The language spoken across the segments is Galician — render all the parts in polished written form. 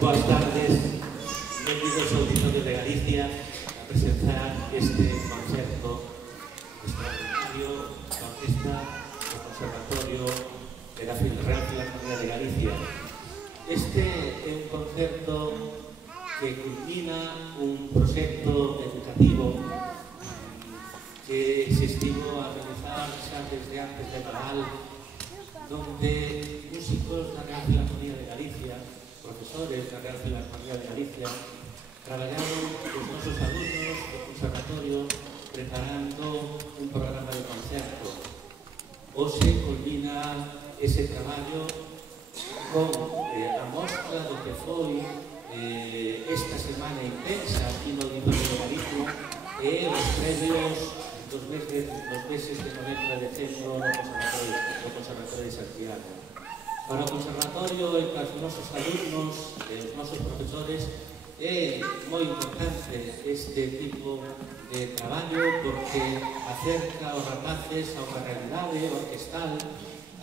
Boas tardes, benvidos ao Auditorio de Galicia a presentar este concerto extraordinario da Orquestra do Conservatorio de la Real Filarmonía de Galicia. Este é un concerto que culmina un proxecto educativo que se estivo a realizar xa desde antes de Nadal, donde músicos da Real Filarmonía de Galicia, profesores da Real Filarmonía de Galicia, traballaron os nosos alumnos do conservatorio preparando un programa de concerto. Hoxe culmina ese traballo con a mostra do que foi esta semana intensa aquí no Auditorio de Galicia e os previos dos meses de novembro e decembro no Conservatorio de Santiago. Para o Conservatorio e para os nosos alumnos e os nosos profesores é moi importante este tipo de traballo porque acerca os rapaces a unha realidade orquestal,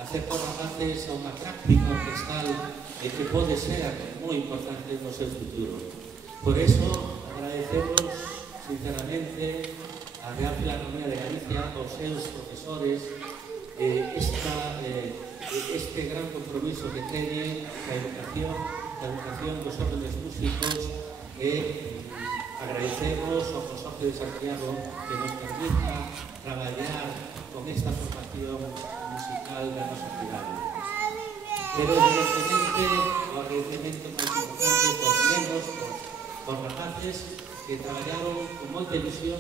acerca os rapaces a unha práctica orquestal que pode ser moi importante no seu futuro. Por eso, agradecemos sinceramente a Real Filarmonía de Galicia, aos seus profesores, este gran compromiso que teñen a educación dos jóvenes músicos e agradecemos ao Consorcio de Santiago que nos permita traballar con esta formación musical da nosa cidade. Pero evidentemente o agradecemento máis importante cos nenos, cos rapaces que traballaron con moita ilusión,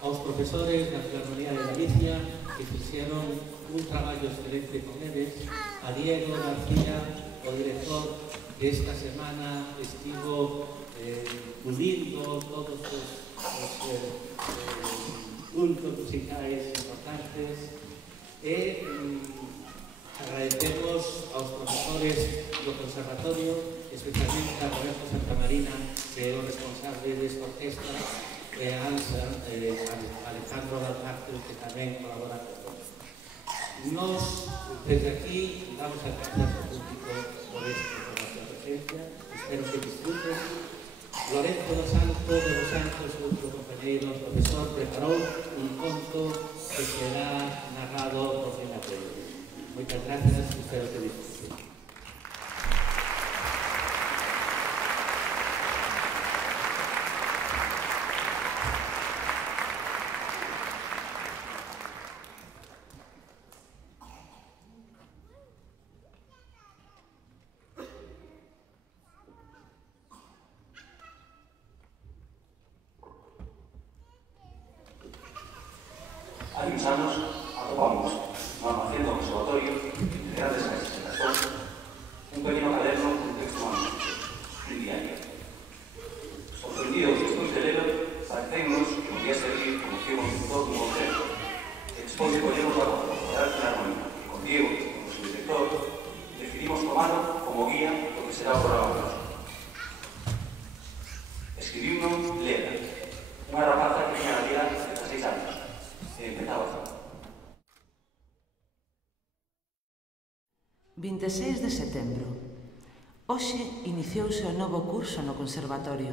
aos profesores da Filarmonía de Galicia que fixeron un traballo excelente con eles, a Diego García, o director que esta semana estivo pulindo todos os puntos musicais importantes e agradecemos aos profesores do Conservatorio, especialmente a Roberto Santamarina, que é o responsable desta orquestra, e a Alejandro Valcárcel, que tamén colabora con nós. Nos, desde aquí, damos as gracias ao público por esta presencia. Espero que disfruten. Lorenzo dos Santos, outro compañeiro, profesor, preparou un conto que será narrado por Fina Pérez. Moitas gracias e espero que disfruten. Hai uns anos atopamos no almacén do Conservatorio, grandes meses de razón, un pequeno caderno con texto manuscrito, un diario. Sorprendidos despois de lelo, parecemos que un día seguir conocíamos un todo un concerto, e despois de collemos a Real Filarmonía, e con Diego, como seu director, decidimos tomarlo como guía do que será o programa noso. Escribimos Leda, unha rapaza que tiña na vida 16 anos. Empezaba. 26 de setembro. Hoxe iniciouse o novo curso no Conservatorio.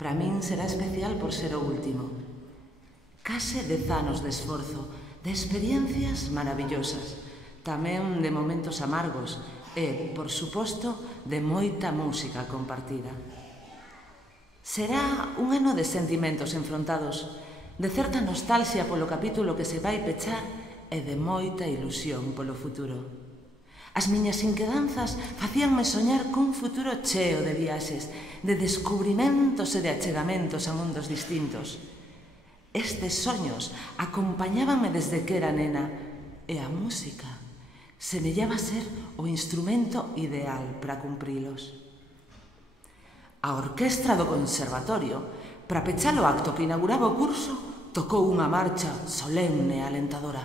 Para min será especial por ser o último. Case 10 anos de esforzo, de experiencias maravillosas, tamén de momentos amargos e, por suposto, de moita música compartida. Será un ano de sentimentos enfrontados, de certa nostalgia polo capítulo que se vai pechar e de moita ilusión polo futuro. As miñas inquedanzas facíanme soñar cun futuro cheo de viaxes, de descubrimentos e de achegamentos a mundos distintos. Estes soños acompañábanme desde que era nena e a música semellaba ser o instrumento ideal para cumprilos. A orquestra do Conservatorio, para pechar o acto que inauguraba o curso, tocou unha marcha solemne e alentadora,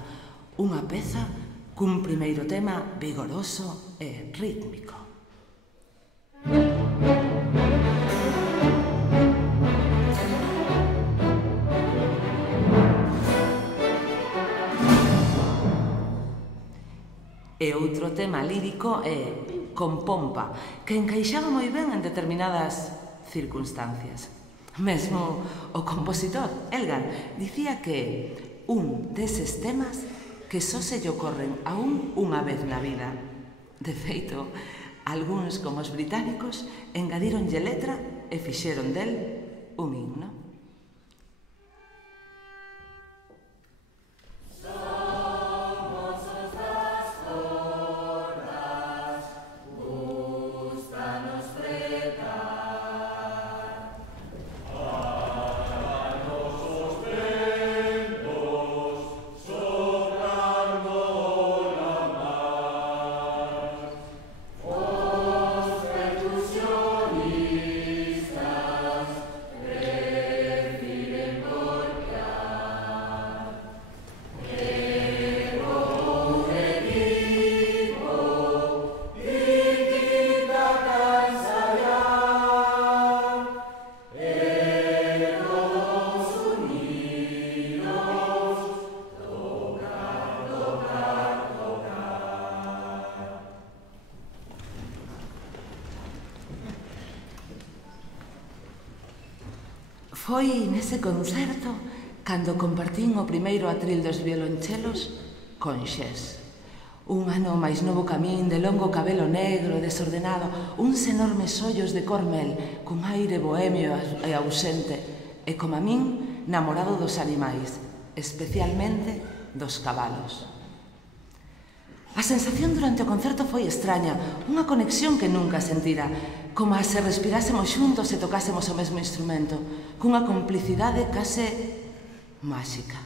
unha peza cun primeiro tema vigoroso e rítmico. E outro tema lírico é con pompa, que encaixaba moi ben en determinadas circunstancias. Mesmo o compositor, Elgar, dicía que un deses temas que só se lle ocorren a unha vez na vida. De feito, algúns, como os británicos, engadíronlle letra e fixeron del un himno. Foi nese concerto cando compartín o primeiro atril dos violonchelos con Xés. Un ano máis novo ca min, de longo cabelo negro, desordenado, uns enormes ollos de cor mel, cun aire bohemio e ausente, e como a min, namorado dos animais, especialmente dos cabalos. A sensación durante o concerto foi extraña, unha conexión que nunca sentira, como a se respirásemos xuntos e tocásemos o mesmo instrumento, cunha complicidade case máxica.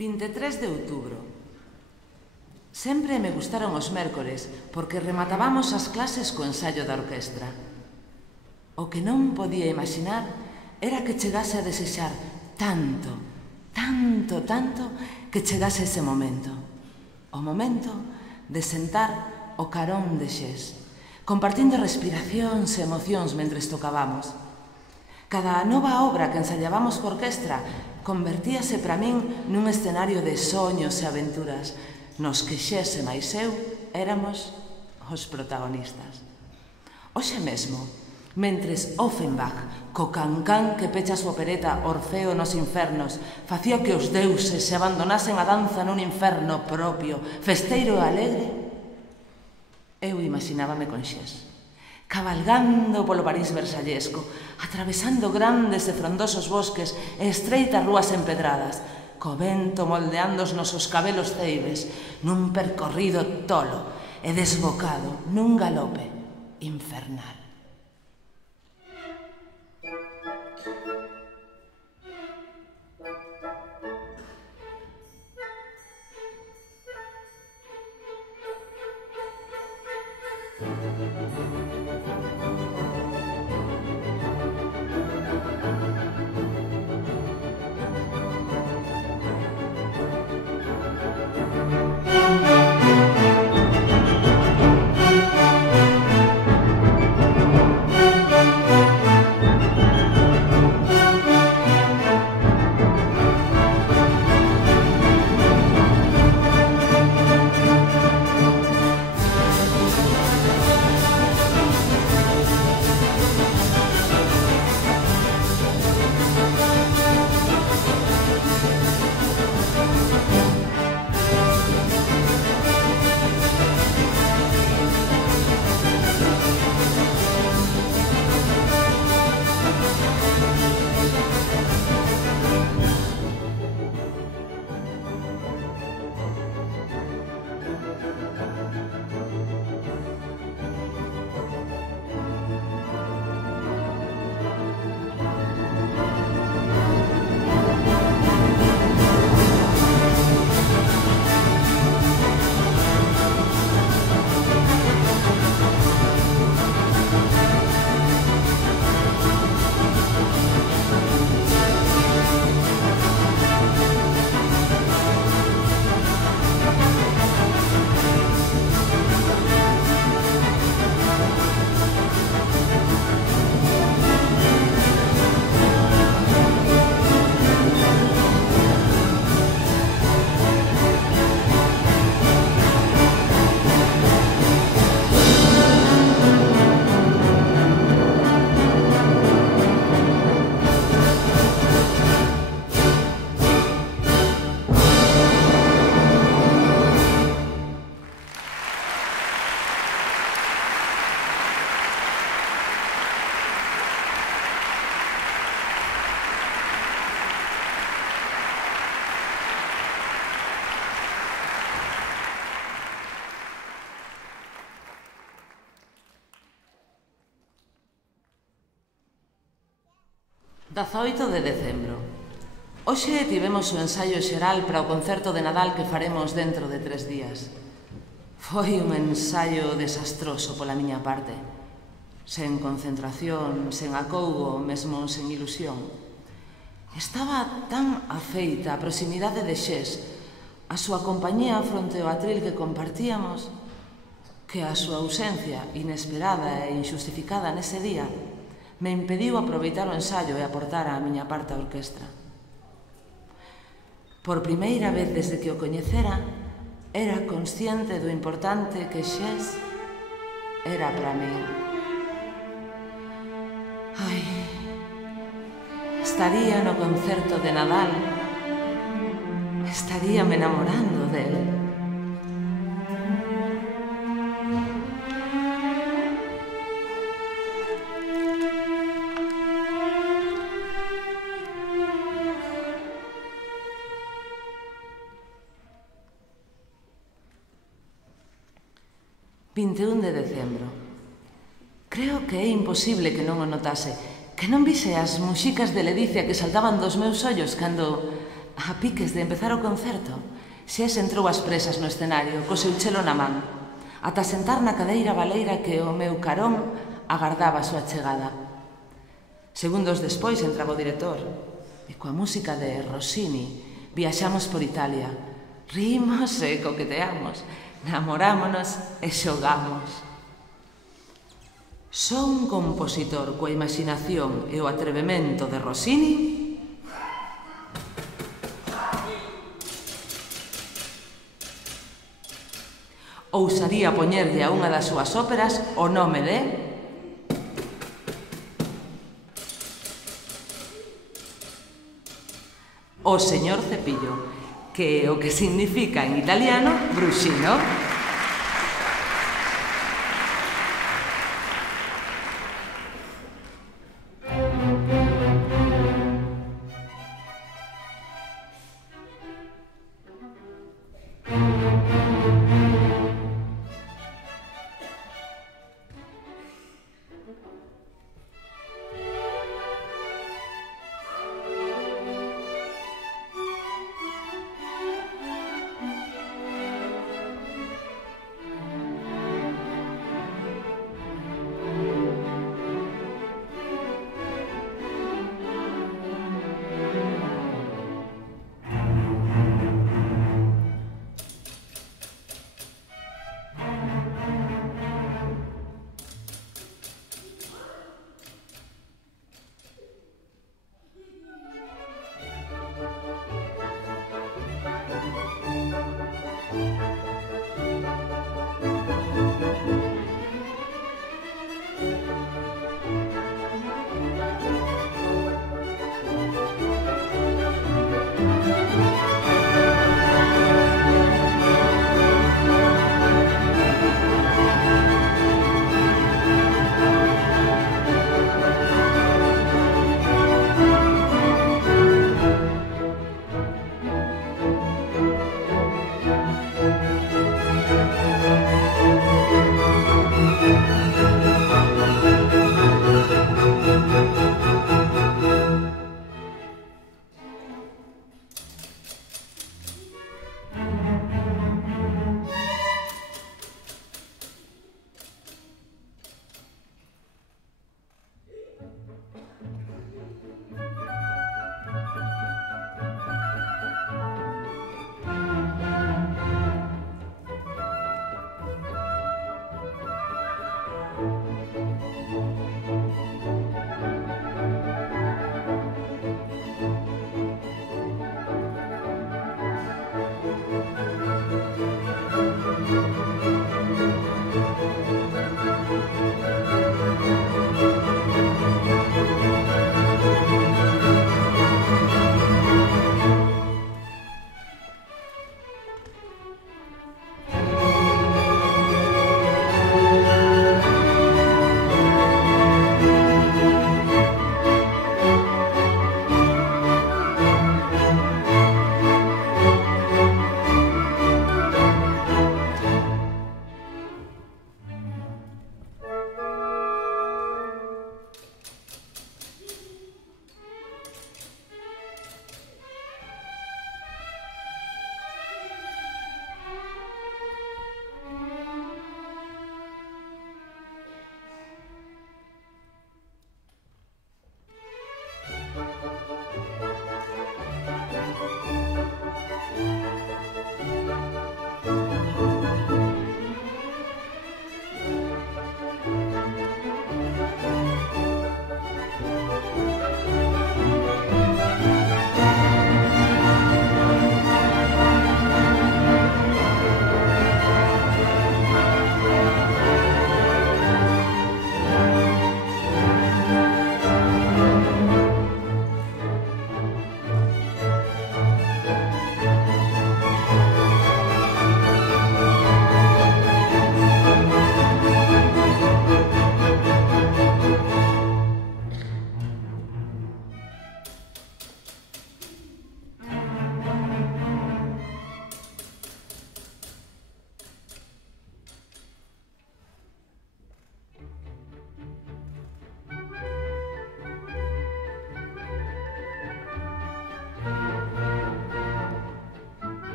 23 de outubro. Sempre me gustaron os mércores porque rematábamos as clases co ensaio da orquestra. O que non podía imaginar era que chegase a desexar tanto, tanto, tanto que chegase ese momento. O momento de sentar o carón de Xés, compartindo respiracións e emocións mentres tocábamos. Cada nova obra que ensaiábamos co orquestra convertíase para min nun escenario de soños e aventuras nos que Xés e máis eu éramos os protagonistas. Hoxe mesmo, mentres Offenbach, co cancán que pecha a súa opereta Orfeo nos infernos, facía que os deuses se abandonasen a danza nun inferno propio, festeiro e alegre, eu imaginábame con Xés, cabalgando polo París versallesco, atravesando grandes e frondosos bosques e estreitas rúas empedradas, co vento moldeando os nosos cabelos ceibes, nun percorrido tolo e desbocado nun galope infernal. Dazoito de decembro. Hoxe tivemos o ensaio xeral para o concerto de Nadal que faremos dentro de 3 días. Foi un ensaio desastroso pola miña parte. Sen concentración, sen acougo, mesmo sen ilusión. Estaba tan afeita a proximidade de Xés, a súa compañía fronte ao atril que compartíamos, que a súa ausencia inesperada e injustificada nese día me impediu aproveitar o ensaio e aportar a miña parte á orquestra. Por primeira vez desde que o coñecera, era consciente do importante que Xés era para mí. Ai, estaría no concerto de Nadal, estaríame enamorando dele. ...21 de decembro. Creo que é imposible que non o notase, que non vise as muxicas de ledicia que saltaban dos meus ollos cando a piques de empezar o concerto, Xés entrou ás presas no escenario, co seu chelo na man, ata sentar na cadeira baleira que o meu carón agardaba a súa chegada. Segundos despois entraba o director, e coa música de Rossini viaxamos por Italia. Rimos e coqueteamos, namorámonos e xogamos. Só un compositor coa imaginación e o atrevemento de Rossini ousaría poñerlle a unha das súas óperas o nome de O señor Cepillo, que é o que significa en italiano bruxino.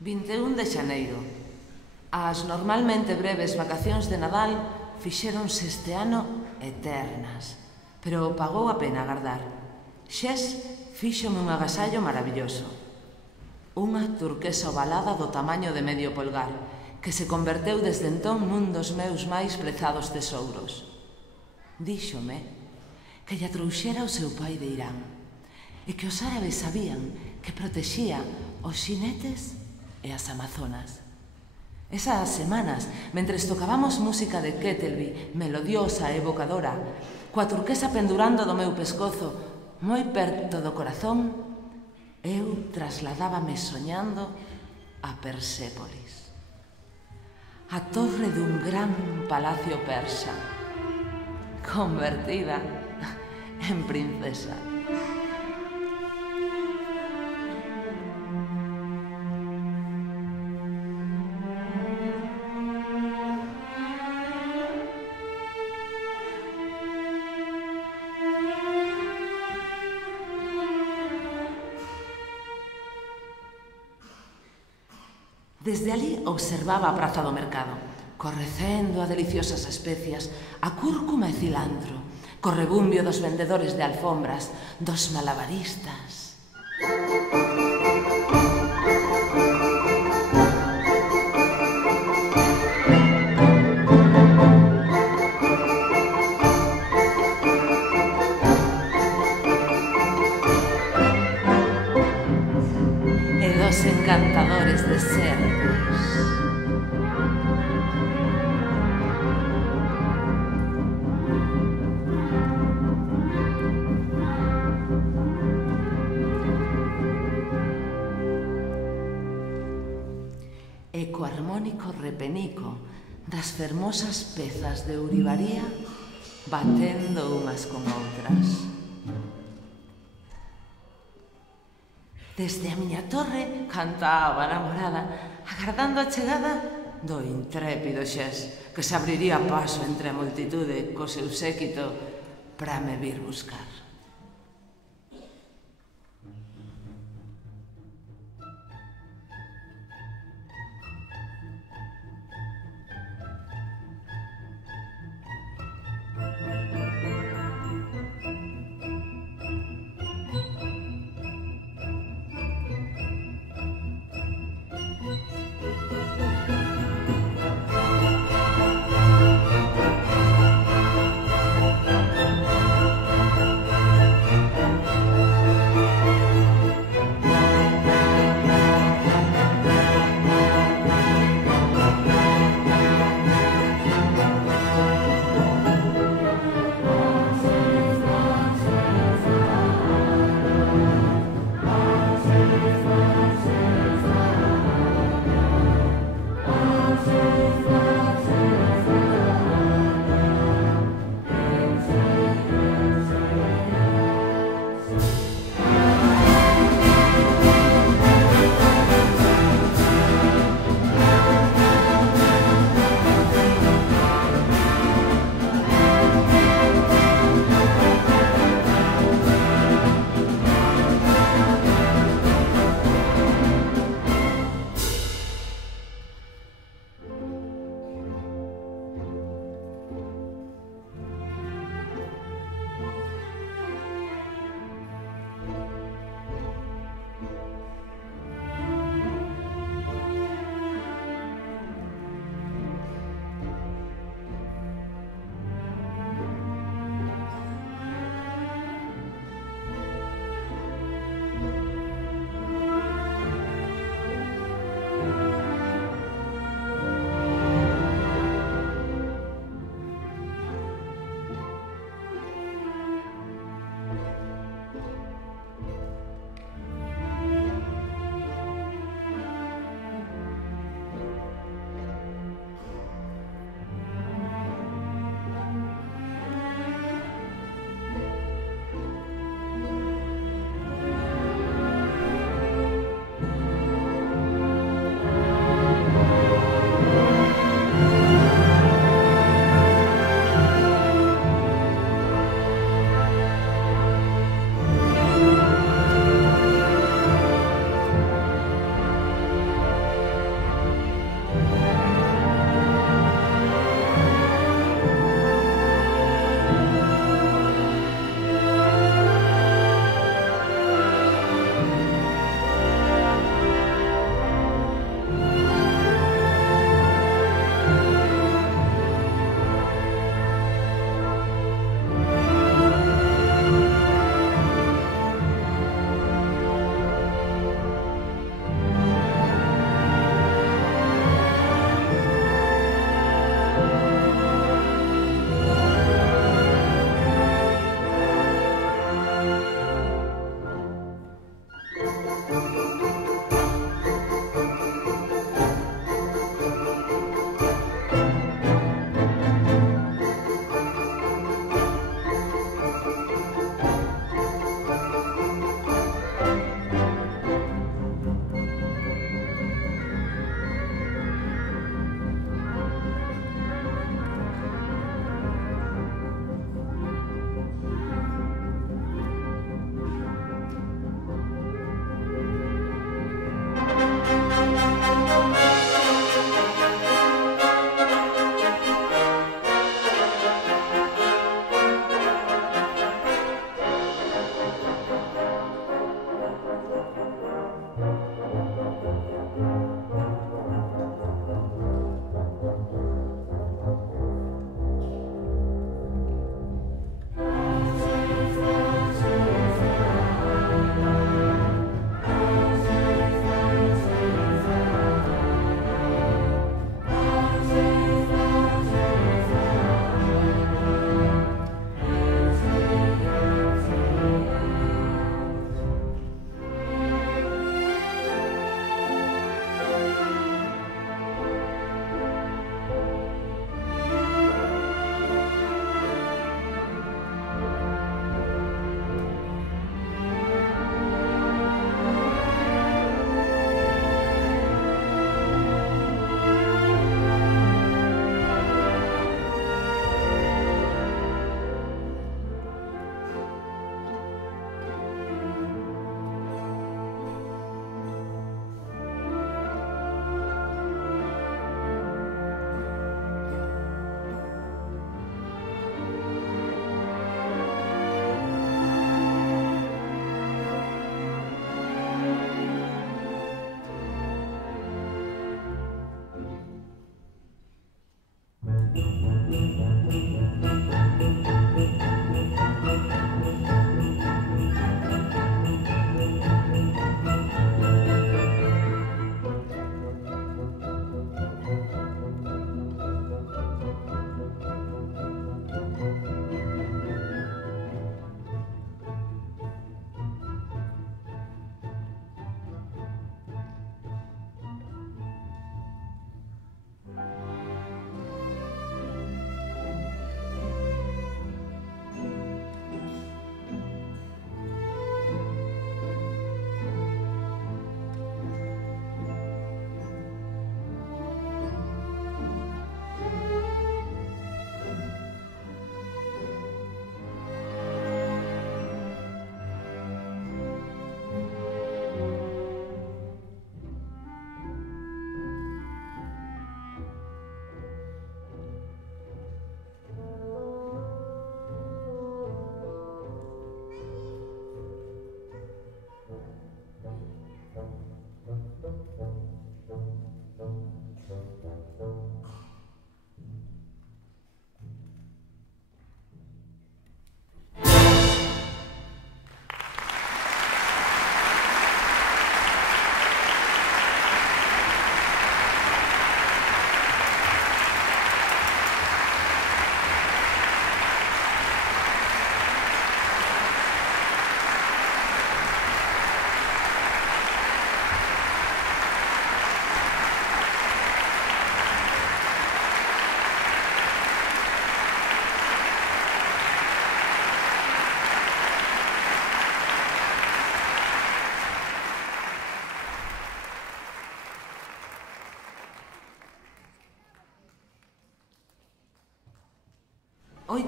21 de xaneiro. As normalmente breves vacacións de Nadal fixéronse este ano eternas, pero pagou a pena agardar. Xes fíxome un agasallo maravilloso. Unha turquesa ovalada do tamaño de medio polgar, que se converteu desde entón nun dos meus máis prezados tesouros. Díxome que lla trouxera o seu pai de Irán e que os árabes sabían que protexía os xinetes e as amazonas. Esas semanas, mentres tocábamos música de Kettleby, melodiosa e evocadora, coa turquesa pendurando do meu pescozo, moi perto do corazón, eu trasladábame soñando a Persépolis, a torre dun gran palacio persa, convertida en princesa. Desde alí observaba a praza do mercado, correcendo a deliciosas especias, a cúrcuma e cilantro, co rebumbio dos vendedores de alfombras, dos malabaristas. E dos encantadores de serpes. E co armónico repenico das fermosas pezas de ourivaría batendo unhas con outras. Desde a miña torre cantaba a namorada, agardando a chegada do intrépido Xes, que se abriría paso entre a multitude co seu séquito para me vir buscar.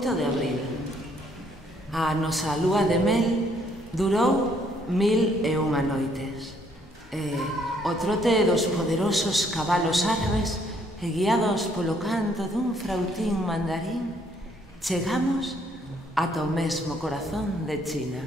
8 de abril. A nosa lúa de mel durou 1001 noites. E o trote dos poderosos cabalos árabes e guiados polo canto dun frautín mandarín, chegamos ata o mesmo corazón de China.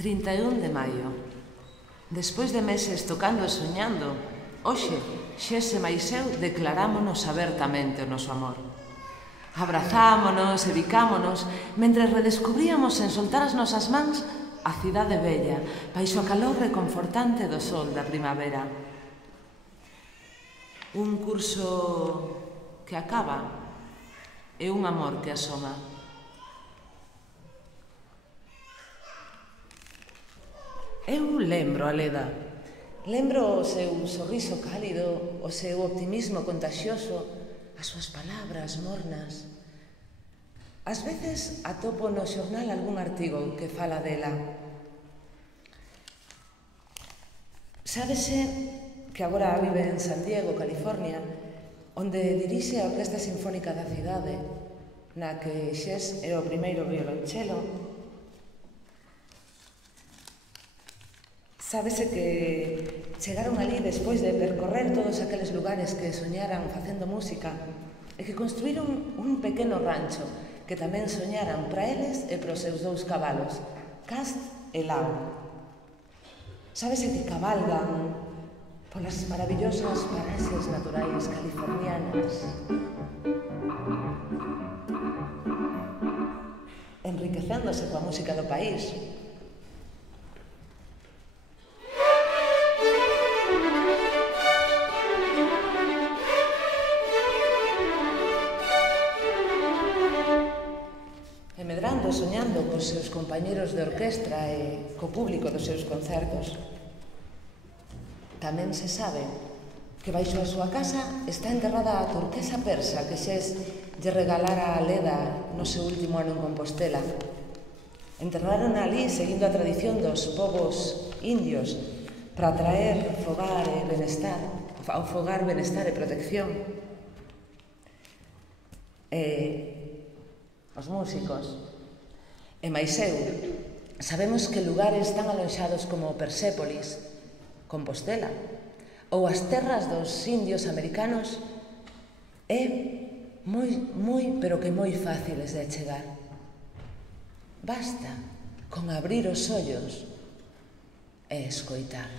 ...31 de maio. Despois de meses tocando e soñando, hoxe, Xese máis eu declarámonos abertamente o noso amor. Abrazámonos e bicámonos mentre redescubríamos en soltar as nosas mans a cidade bella, baixo a calor reconfortante do sol da primavera. Un curso que acaba e un amor que asoma. Eu lembro a Leda. Lembro o seu sorriso cálido, o seu optimismo contagioso, as súas palabras mornas. Ás veces atopo no xornal algún artigo que fala dela. Sábese que agora vive en San Diego, California, onde dirixe a Orquesta Sinfónica da cidade, na que Xes é o primeiro violonchelo. Sábese que chegaron ali despois de percorrer todos aqueles lugares que soñaran facendo música e que construíron un pequeno rancho que tamén soñaran para eles e para os seus dous cabalos, Cast e Lau. Sábese que cabalgan polas maravillosas paraxes naturais californianas, enriquecéndose coa música do país. Soñando cos seus compañeros de orquestra e co público dos seus concertos. Tamén se sabe que baixo a súa casa está enterrada a turquesa persa que Xes lle regalara a Leda no seu último ano en Compostela. Enterraron ali seguindo a tradición dos povos indios para traer fogar e benestar, ao fogar, benestar e protección. Os músicos e máis eu, sabemos que lugares tan alonxados como Persépolis, Compostela ou as terras dos indios americanos é pero que moi fáciles de chegar. Basta con abrir os ollos e escoitar.